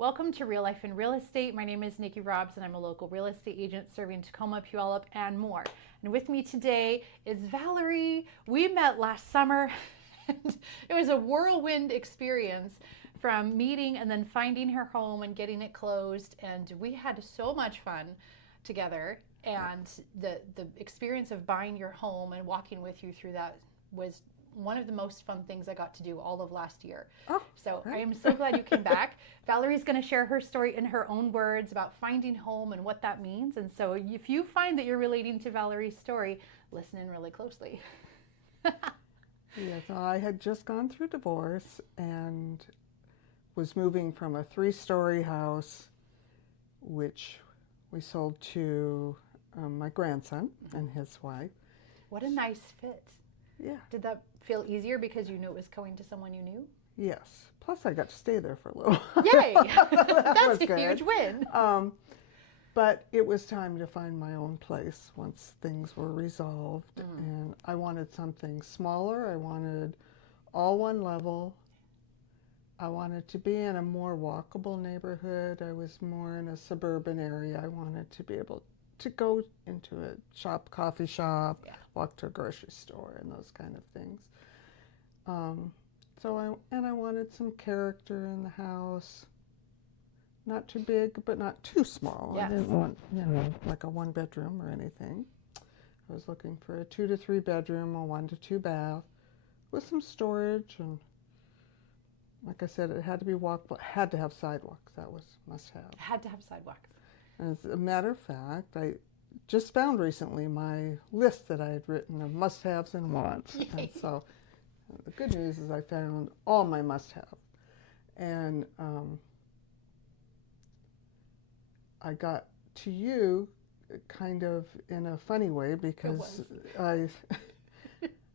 Welcome to Real Life in Real Estate. My name is Nikki Robbs and I'm a local real estate agent serving Tacoma, Puyallup, and more. And with me today is Valerie. We met last summer and it was a whirlwind experience from meeting and then finding her home and getting it closed. And we had so much fun together. And the experience of buying your home and walking with you through that was one of the most fun things I got to do all of last year. So I am so glad you came back. Valerie's going to share her story in her own words about finding home and what that means. And so if you find that you're relating to Valerie's story, listen in really closely. Yes, I had just gone through divorce and was moving from a 3-story house, which we sold to my grandson and his wife. What a nice fit. Yeah. Did that feel easier because you knew it was going to someone you knew? Yes. Plus, I got to stay there for a little. Yay! That's a good. huge win. But it was time to find my own place once things were resolved. And I wanted something smaller. I wanted all one level. I wanted to be in a more walkable neighborhood. I was more in a suburban area. I wanted to be able to go into a coffee shop, walk to a grocery store, and those kind of things. I wanted some character in the house. Not too big, but not too small. Yes. I didn't want, like a 1-bedroom or anything. I was looking for a 2 to 3 bedroom, a 1 to 2 bath, with some storage, and like I said, it had to be walkable. It had to have sidewalks. That was must have. Had to have sidewalks. As a matter of fact, I just found recently my list that I had written of must-haves and wants. Yay. And so the good news is I found all my must-haves. And I got to you kind of in a funny way because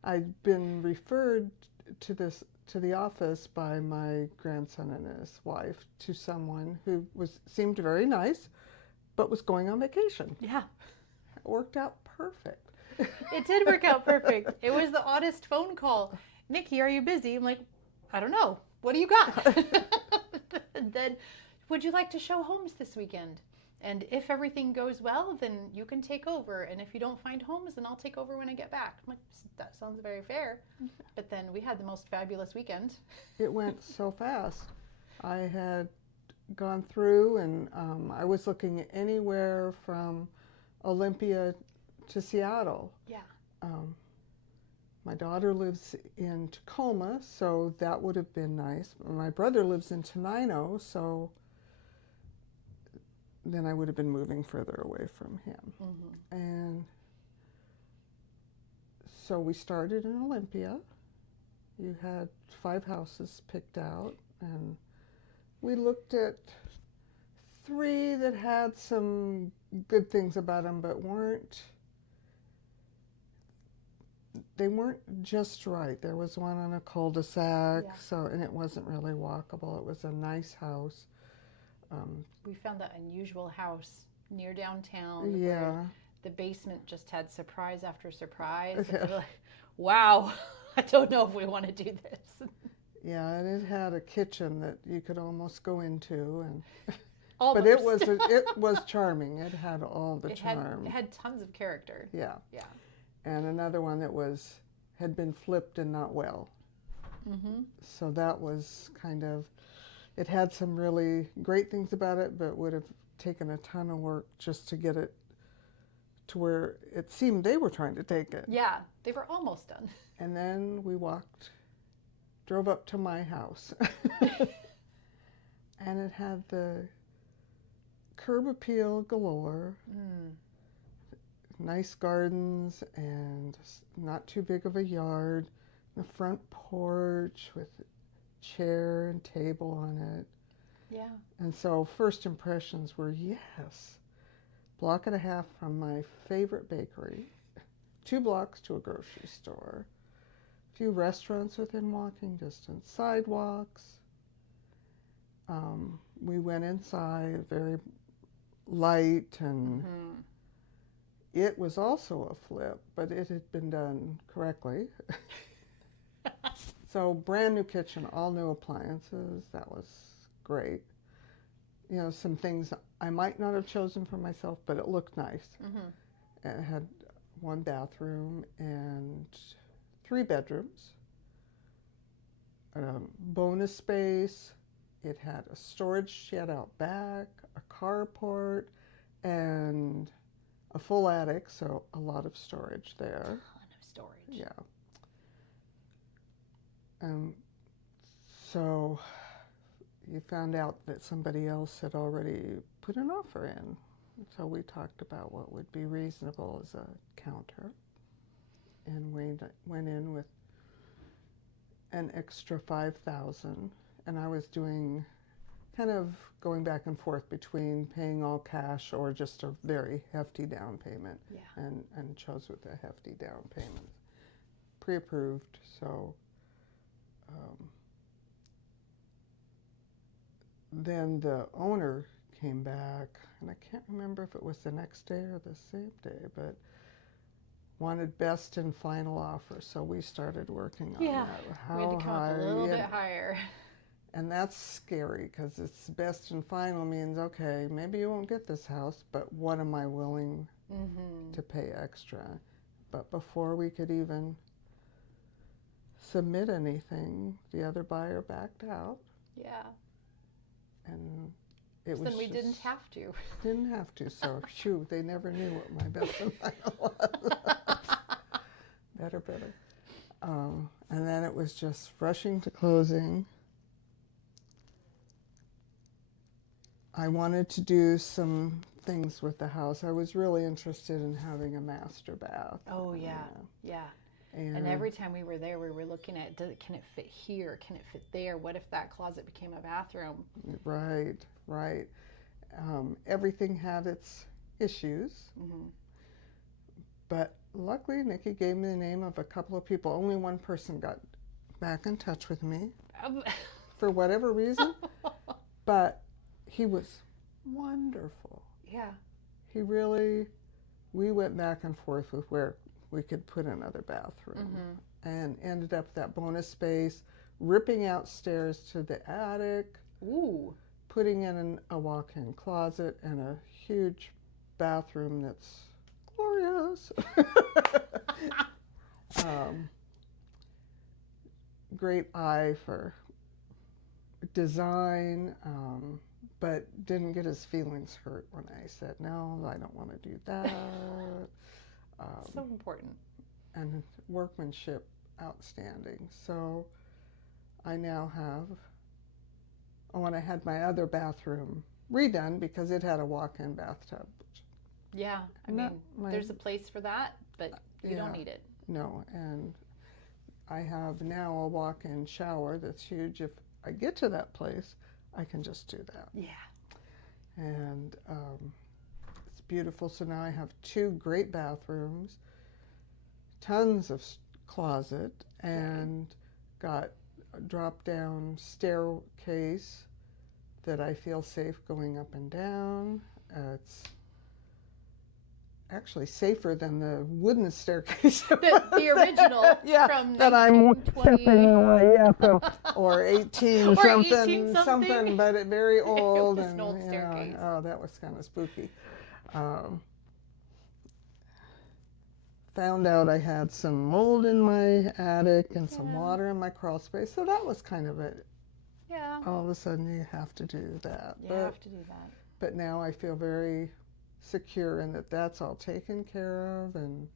I'd been referred to the office by my grandson and his wife to someone who seemed very nice, but was going on vacation. Yeah. It worked out perfect. It did work out perfect. It was the oddest phone call. Nikki, are you busy? I'm like, I don't know. What do you got? And then, would you like to show homes this weekend? And if everything goes well, then you can take over. And if you don't find homes, then I'll take over when I get back. I'm like, that sounds very fair. But then we had the most fabulous weekend. It went so fast. I had gone through and I was looking at anywhere from Olympia to Seattle. Yeah. My daughter lives in Tacoma, so that would have been nice. My brother lives in Tenino, so then I would have been moving further away from him. And so we started in Olympia. You had 5 houses picked out, and we looked at 3 that had some good things about them, but they weren't just right. There was one on a cul-de-sac, and it wasn't really walkable. It was a nice house. We found that unusual house near downtown. Yeah. Where the basement just had surprise after surprise. And we're like, wow, I don't know if we want to do this. Yeah, and it had a kitchen that you could almost go into, and Almost. but it was charming. It had all the charm. It had tons of character. Yeah. Yeah. And another one that had been flipped and not well. So that was kind of, it had some really great things about it, but would have taken a ton of work just to get it to where it seemed they were trying to take it. Yeah, they were almost done. And then we drove up to my house. And it had the curb appeal galore, nice gardens, and not too big of a yard, the front porch with chair and table on it. Yeah. And so first impressions were, yes, 1.5 blocks from my favorite bakery, 2 blocks to a grocery store, a few restaurants within walking distance, sidewalks. We went inside, very light, and it was also a flip, but it had been done correctly. So brand new kitchen, all new appliances. That was great. you know, some things I might not have chosen for myself, but it looked nice. It had 1 bathroom and 3 bedrooms, bonus space. It had a storage shed out back, a carport, and a full attic, so a lot of storage there. A ton of storage. Yeah. So you found out that somebody else had already put an offer in. So we talked about what would be reasonable as a counter, and we went in with an extra $5,000. And I was doing kind of going back and forth between paying all cash or just a very hefty down payment. Yeah. And chose with a hefty down payment. Pre-approved, so then the owner came back, and I can't remember if it was the next day or the same day, but wanted best and final offer. So we started working on that. We had to come up a little bit higher. And that's scary because it's best and final means, okay, maybe you won't get this house, but what am I willing to pay extra? But before we could even submit anything, the other buyer backed out. Yeah. And it so was then we didn't have to. Didn't have to, so shoot, they never knew what my best and final was. better. And then it was just rushing to closing. I wanted to do some things with the house. I was really interested in having a master bath. Oh, yeah. And every time we were there, we were looking at, can it fit here? Can it fit there? What if that closet became a bathroom? Right. Everything had its issues. But luckily, Nikki gave me the name of a couple of people. Only one person got back in touch with me for whatever reason. But he was wonderful. Yeah. He really, we went back and forth with where we could put another bathroom and ended up that bonus space, ripping out stairs to the attic, putting in a walk-in closet and a huge bathroom that's glorious. Great eye for design, but didn't get his feelings hurt when I said, no, I don't want to do that. So important. And workmanship outstanding. So I now have, and I had my other bathroom redone because it had a walk-in bathtub. Yeah, I mean, there's a place for that, but you don't need it. No, and I have now a walk-in shower that's huge. If I get to that place, I can just do that. Yeah. And it's beautiful. So now I have 2 great bathrooms, tons of closet, and got a drop-down staircase that I feel safe going up and down. It's actually safer than the wooden staircase. The original from that I'm 1920. or 18 Or something, 18 but it very old. It was and an old staircase. Oh, that was kind of spooky. Found out I had some mold in my attic and some water in my crawl space, so that was kind of it. Yeah. All of a sudden you have to do that. You have to do that. But now I feel very secure in that that's all taken care of, and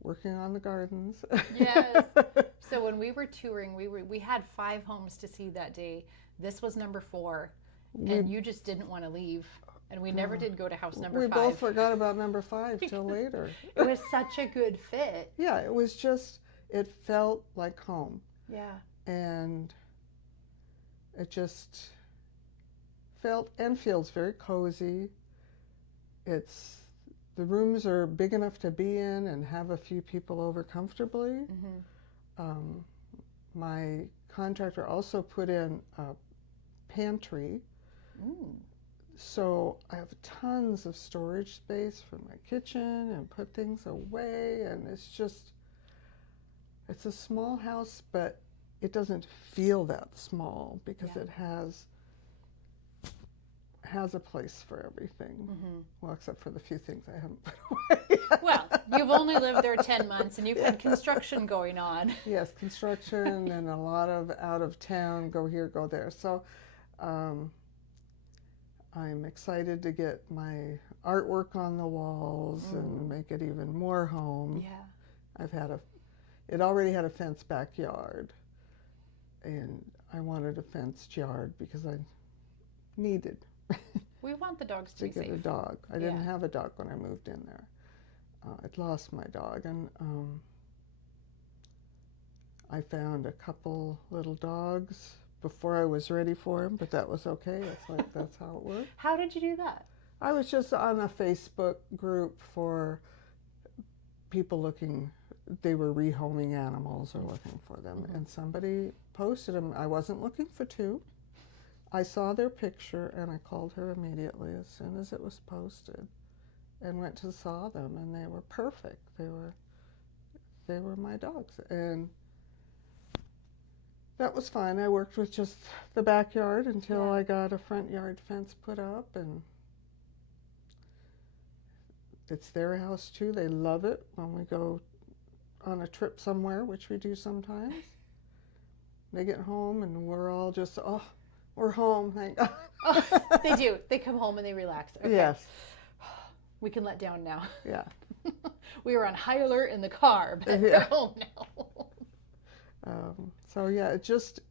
working on the gardens. Yes. So when we were touring, we had 5 homes to see that day. This was number 4, and you just didn't want to leave. And we never did go to house number 5. We both forgot about number 5 till later. It was such a good fit. Yeah, it was just, it felt like home. Yeah. And it just felt and feels very cozy. The rooms are big enough to be in and have a few people over comfortably. My contractor also put in a pantry. So I have tons of storage space for my kitchen and put things away, and it's a small house, but it doesn't feel that small because Yeah. it has a place for everything. Mm-hmm. Well, except for the few things I haven't put away. Well, you've only lived there 10 months and you've had construction going on. Yes, construction and a lot of out of town, go here, go there. So I'm excited to get my artwork on the walls and make it even more home. Yeah. It already had a fenced backyard, and I wanted a fenced yard because I needed We want the dogs to to be get safe. a dog. I didn't Yeah. have a dog when I moved in there. I'd lost my dog, and I found a couple little dogs before I was ready for them, but that was okay. It's like that's how it worked. How did you do that? I was just on a Facebook group for people looking. They were rehoming animals or looking for them, and somebody posted them. I wasn't looking for two. I saw their picture and I called her immediately as soon as it was posted, and went to saw them, and they were perfect. They were my dogs, and that was fine. I worked with just the backyard until I got a front yard fence put up, and it's their house too. They love it when we go on a trip somewhere, which we do sometimes. They get home and we're all just, oh, we're home, thank God. Oh, they do. They come home and they relax. Okay. Yes. We can let down now. Yeah. We were on high alert in the car, but Yeah. we're home now. So yeah,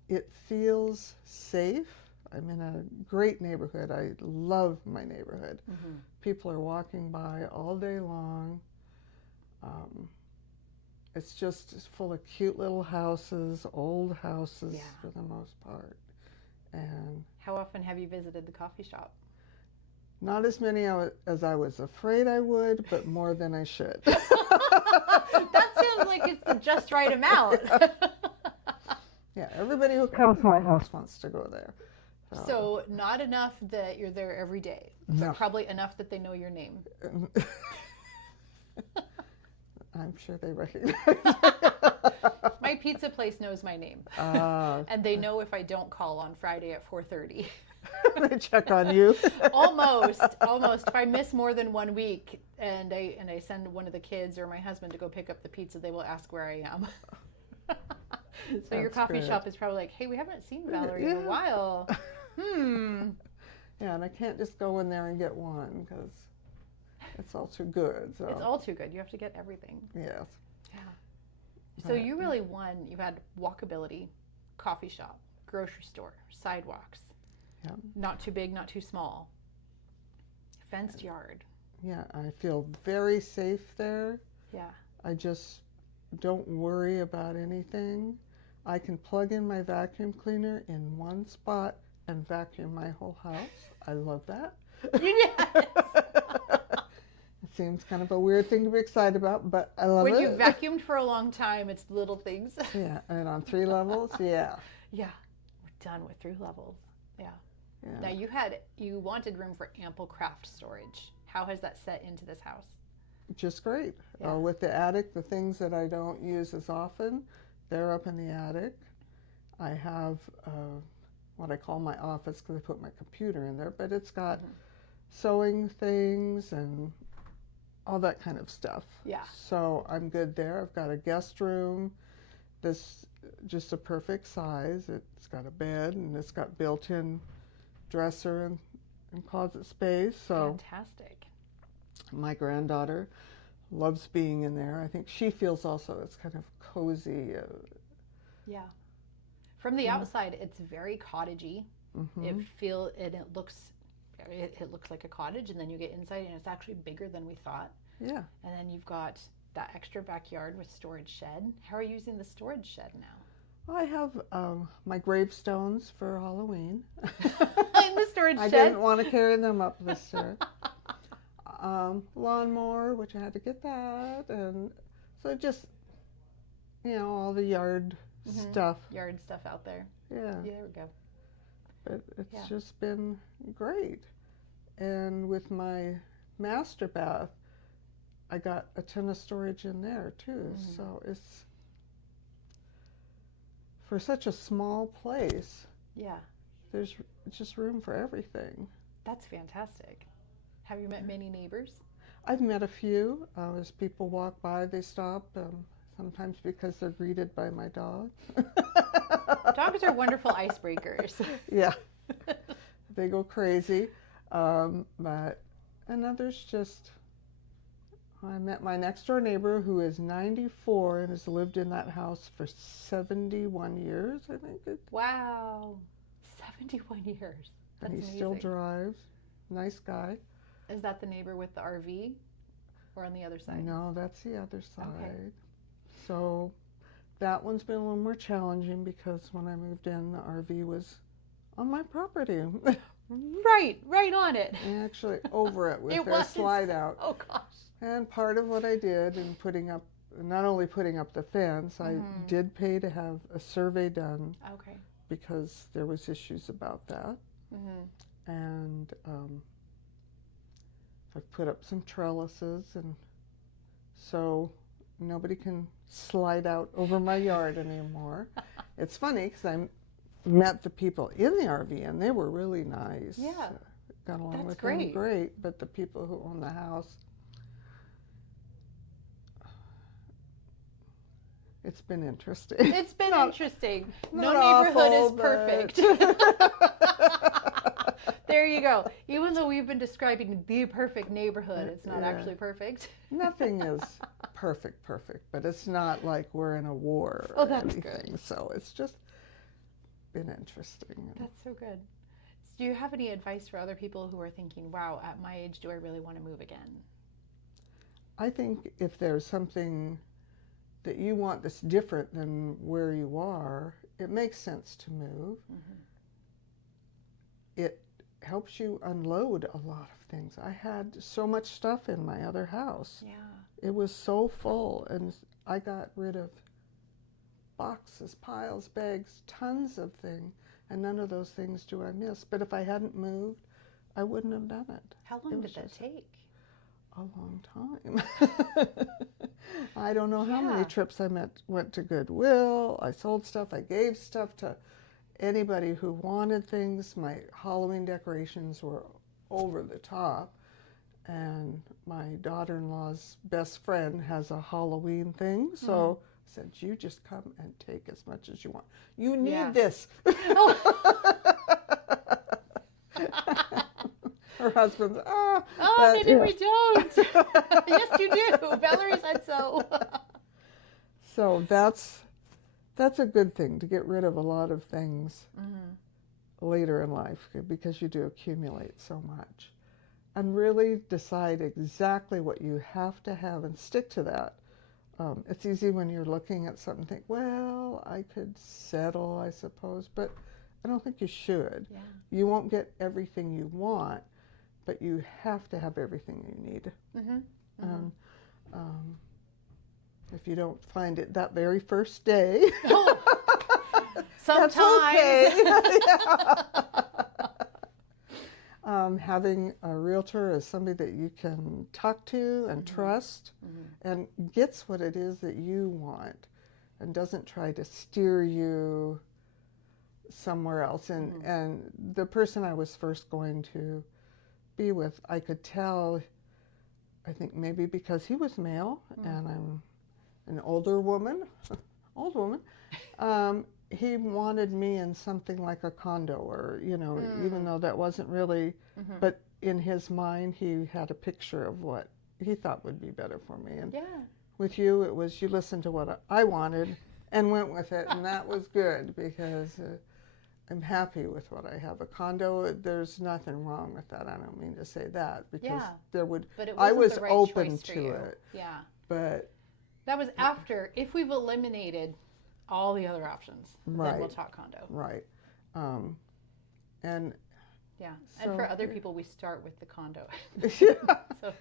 it feels safe. I'm in a great neighborhood. I love my neighborhood. People are walking by all day long. It's just full of cute little houses, old houses for the most part. And how often have you visited the coffee shop? not as many as I was afraid I would, but more than I should. That sounds like it's the just right amount. Yeah, everybody who comes to my house wants to go there. So not enough that you're there every day, but probably enough that they know your name. I'm sure they recognize My pizza place knows my name. And they know if I don't call on Friday at 4:30. They check on you. Almost. If I miss more than 1 week and I send one of the kids or my husband to go pick up the pizza, they will ask where I am. So your coffee shop is probably like, hey, we haven't seen Valerie in a while. Yeah, and I can't just go in there and get one because it's all too good. So. It's all too good. You have to get everything. Yes. Yeah. So you really won. You had walkability, coffee shop, grocery store, sidewalks. Yeah. Not too big, not too small. Fenced yard. Yeah, I feel very safe there. Yeah. I just don't worry about anything. I can plug in my vacuum cleaner in one spot and vacuum my whole house. I love that. Yes. It seems kind of a weird thing to be excited about, but I love it. When you've vacuumed for a long time, it's little things. Yeah, and on 3 levels, yeah. Yeah, we're done with 3 levels. Yeah. Yeah. Now you wanted room for ample craft storage. How has that set into this house? Just great. Yeah. With the attic, the things that I don't use as often, they're up in the attic. I have what I call my office because I put my computer in there, but it's got sewing things and all that kind of stuff. Yeah. So I'm good there. I've got a guest room that's just a perfect size. It's got a bed and it's got built-in dresser and closet space. So fantastic. my granddaughter loves being in there. I think she feels also it's kind of cozy. Yeah. From the outside, it's very cottagey. It looks like a cottage, and then you get inside, and it's actually bigger than we thought. Yeah. And then you've got that extra backyard with storage shed. How are you using the storage shed now? I have my gravestones for Halloween. In the storage I shed? didn't want to carry them up the stairs. Lawnmower, which I had to get that, and so just all the yard stuff. Yard stuff out there. Yeah. Yeah, there we go. But it's just been great. And with my master bath, I got a ton of storage in there too. So it's for such a small place, Yeah. there's just room for everything. That's fantastic. Have you met many neighbors? I've met a few. As people walk by, they stop, sometimes because they're greeted by my dog. Dogs are wonderful icebreakers. Yeah, they go crazy. And others just, I met my next door neighbor who is 94 and has lived in that house for 71 years, I think. Wow. 71 years. That's And he amazing. still drives. Nice guy. Is that the neighbor with the RV or on the other side? No, that's the other side. Okay. So that one's been a little more challenging because when I moved in, the RV was on my property. Right on it. Actually over it with It their was. slide out. Oh gosh. And part of what I did in not only putting up the fence, I did pay to have a survey done Okay. because there was issues about that. And I've put up some trellises, and so nobody can slide out over my yard anymore. It's funny because I met the people in the RV, and they were really nice. Yeah. Got along That's with great. them great, but the people who own the house, it's been interesting. It's been interesting. No Not neighborhood awful, is perfect. There you go. Even though we've been describing the perfect neighborhood, it's not actually perfect. Nothing is perfect, but it's not like we're in a war or That's anything. good. So it's just been interesting. That's so good. Do you have any advice for other people who are thinking, wow, at my age, do I really want to move again? I think if there's something that you want that's different than where you are, it makes sense to move. It helps you unload a lot of things. I had so much stuff in my other house. Yeah. It was so full, and I got rid of boxes, piles, bags, tons of things, and none of those things do I miss. But if I hadn't moved, I wouldn't have done it. How long did that take? A long time. I don't know how many trips I went to Goodwill. I sold stuff. I gave stuff to anybody who wanted things. My Halloween decorations were over the top. And my daughter-in-law's best friend has a Halloween thing. So I said, you just come and take as much as you want. You need this. Her husband's, maybe we don't. Yes, you do. Valerie said so. So that's a good thing, to get rid of a lot of things later in life, because you do accumulate so much. And really decide exactly what you have to have and stick to that. It's easy when you're looking at something, think, well, I could settle, I suppose, but I don't think you should. Yeah. You won't get everything you want, but you have to have everything you need. If you don't find it that very first day, sometimes. that's okay. Having a realtor is somebody that you can talk to and trust, and gets what it is that you want, and doesn't try to steer you somewhere else. And the person I was first going to be with, I could tell, I think maybe because he was male and I'm an older woman, he wanted me in something like a condo, or, even though that wasn't really, but in his mind, he had a picture of what he thought would be better for me. And with you, it was, you listened to what I wanted and went with it, and that was good, because I'm happy with what I have. A condo, there's nothing wrong with that. I don't mean to say that, because but it I wasn't was the right open choice for to you. it. Yeah. But that was after, if we've eliminated all the other options, then we'll talk condo. Right. And and for other people, we start with the condo. So,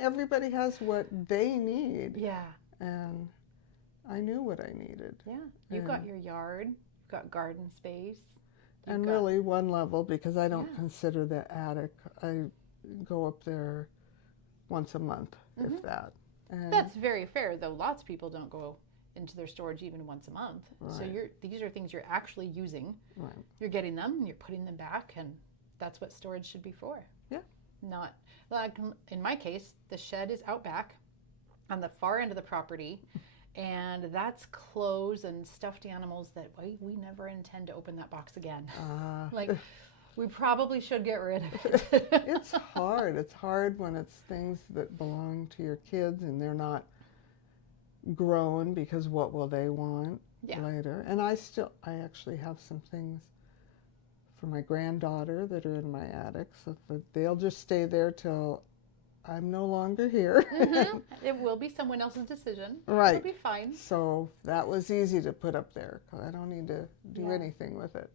everybody has what they need. Yeah. And I knew what I needed. Yeah. You've got your yard, you've got garden space. And really one level, because I don't consider the attic. I go up there once a month, if that. And that's very fair, though. Lots of people don't go into their storage even once a month. So Right. these are things you're actually using. Right. You're getting them and you're putting them back, and that's what storage should be for. Yeah. Not like in my case, the shed is out back on the far end of the property, and that's clothes and stuffed animals that we never intend to open that box again. Like, we probably should get rid of it. It's hard. It's hard when it's things that belong to your kids and they're not grown, because what will they want later? And I actually have some things for my granddaughter that are in my attic, so that they'll just stay there till I'm no longer here. It will be someone else's decision. Right. It'll be fine. So that was easy to put up there, because I don't need to do anything with it.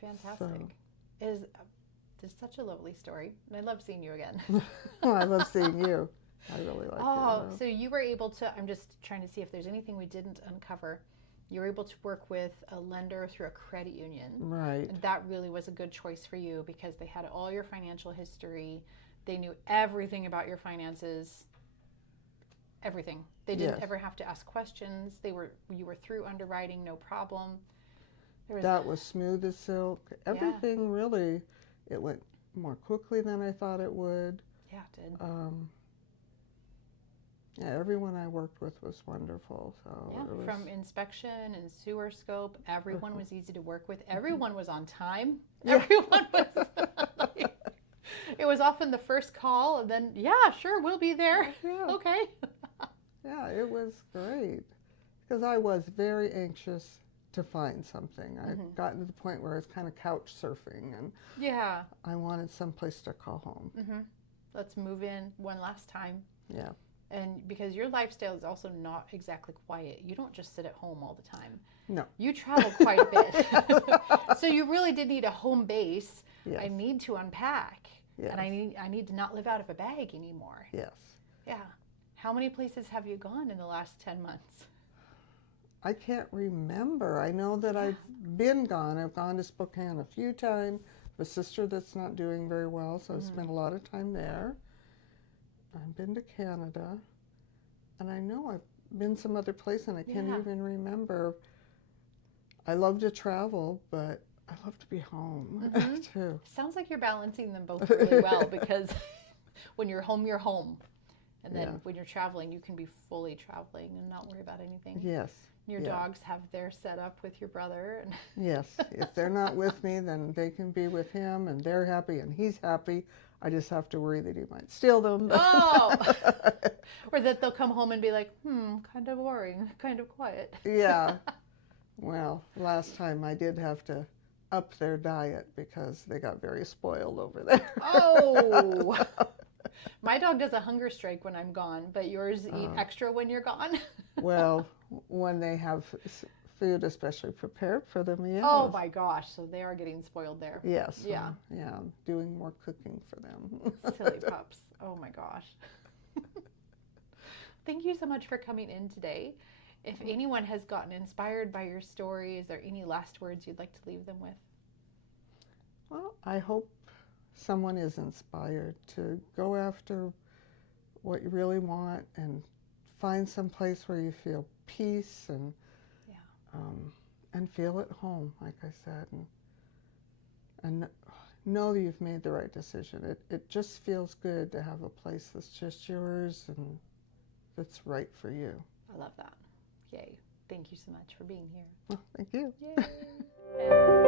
Fantastic. It's such a lovely story, and I love seeing you again. Oh, I love seeing you. I really like it. So you were able to, I'm just trying to see if there's anything we didn't uncover. You were able to work with a lender through a credit union. Right. And that really was a good choice for you, because they had all your financial history. They knew everything about your finances. Everything. They didn't ever have to ask questions. You were through underwriting, no problem. That was smooth as silk. Everything really, it went more quickly than I thought it would. Yeah, it did. Everyone I worked with was wonderful. So from inspection and sewer scope, everyone was easy to work with. Everyone was on time. Everyone was. It was often the first call, and then sure, we'll be there. Okay. Yeah, it was great, because I was very anxious to find something. I'd gotten to the point where I was kind of couch surfing, and I wanted someplace to call home. Let's move in one last time. Yeah. And because your lifestyle is also not exactly quiet. You don't just sit at home all the time. No. You travel quite a bit. So you really did need a home base. Yes. I need to unpack. Yes. And I need to not live out of a bag anymore. Yes. Yeah. How many places have you gone in the last 10 months? I can't remember. I know that I've been gone. I've gone to Spokane a few times. I have a sister that's not doing very well, so I've spent a lot of time there. I've been to Canada, and I know I've been some other place, and I can't even remember. I love to travel, but I love to be home too. Sounds like you're balancing them both really well, because when you're home, you're home. And then when you're traveling, you can be fully traveling and not worry about anything. Yes. Your dogs have their setup with your brother. Yes. If they're not with me, then they can be with him, and they're happy, and he's happy. I just have to worry that he might steal them. Oh! Or that they'll come home and be like, kind of boring, kind of quiet. Yeah. Well, last time I did have to up their diet because they got very spoiled over there. Oh! My dog does a hunger strike when I'm gone, but yours eat extra when you're gone? Well, when they have food especially prepared for them, yes. Oh my gosh, so they are getting spoiled there. Yes. Yeah. I'm doing more cooking for them. Silly pups. Oh my gosh. Thank you so much for coming in today. If anyone has gotten inspired by your story, is there any last words you'd like to leave them with? Well, I hope someone is inspired to go after what you really want and find some place where you feel peace and feel at home, like I said, and know that you've made the right decision. It just feels good to have a place that's just yours and that's right for you. I love that. Yay. Thank you so much for being here. Well, thank you. Yay.